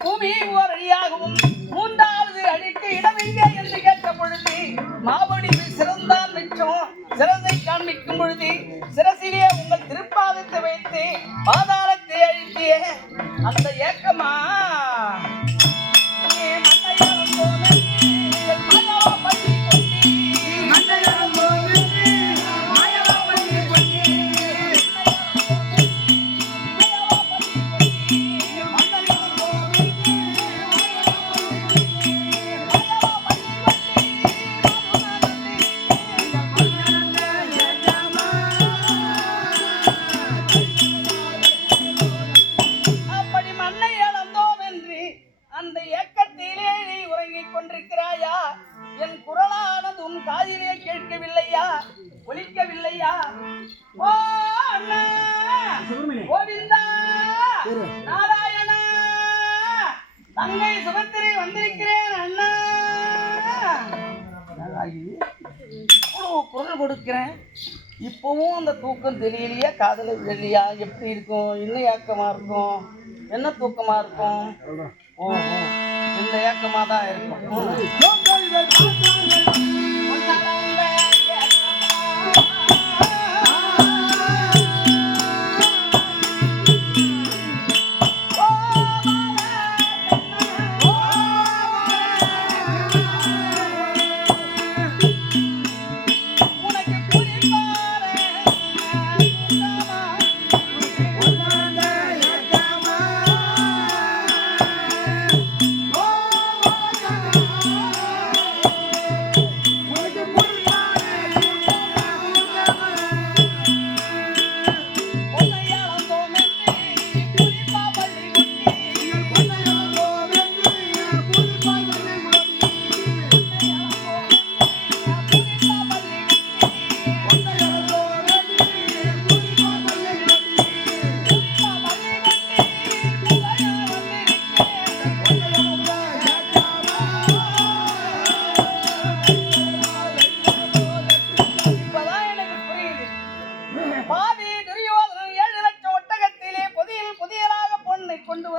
பூமி பூமி அடியாகவும் மூன்றாவது அடிக்கு இடமில்லை என்று கேட்ட பொழுது மாபடி சிறந்தான் மிச்சம் சிறந்தை காண்பிக்கும் பொழுது ஏக்கத்திலே நீ உறங்கிக் கொண்டிருக்கிறாயா? என் குரலானது உன் காதிலே கேட்கவில்லையா? ஒலிக்கவில்லையா? ஓ அண்ணா! கோவிந்தா! நாராயணா! தங்கை சுபத்திரை வந்திருக்கிறேன் அண்ணா! குரல் கொடுக்கிறேன். இப்போவும் அந்த தூக்கம் தெரியலையா காதல விழலையா எப்படி இருக்கும்? என்ன ஏக்கமா இருக்கும்? என்ன தூக்கமா இருக்கும்? ஓஹோ. இந்த ஏக்கமா தான் இருக்கும்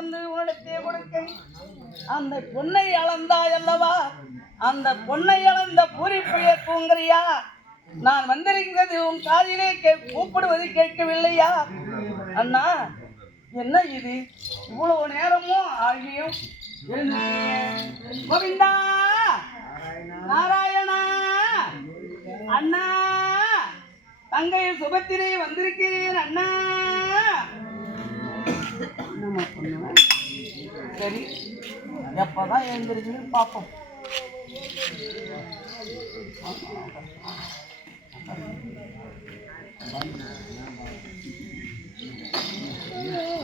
வந்து உன்னிடத்தே கொடுக்க அந்த பொன்னை அளந்தாய் அல்லவா அந்த பொன்னை அளந்த பூரிப்பு ஏற்புங்கிறியா நான் வந்திருக்கிறது உன் காதிலே கே கூப்பிடுவது கேட்கவில்லையா? அண்ணா என்ன இது? இவ்வளவு நேரமும் ஆகியும் கோவிந்தா! நாராயணா! அண்ணா! தங்கை சுபத்திரை வந்திருக்கிறேன் அண்ணா! என்னம்மா பண்ணுவேன் சரி எப்போ தான் எழுந்திருக்குன்னு பார்ப்போம்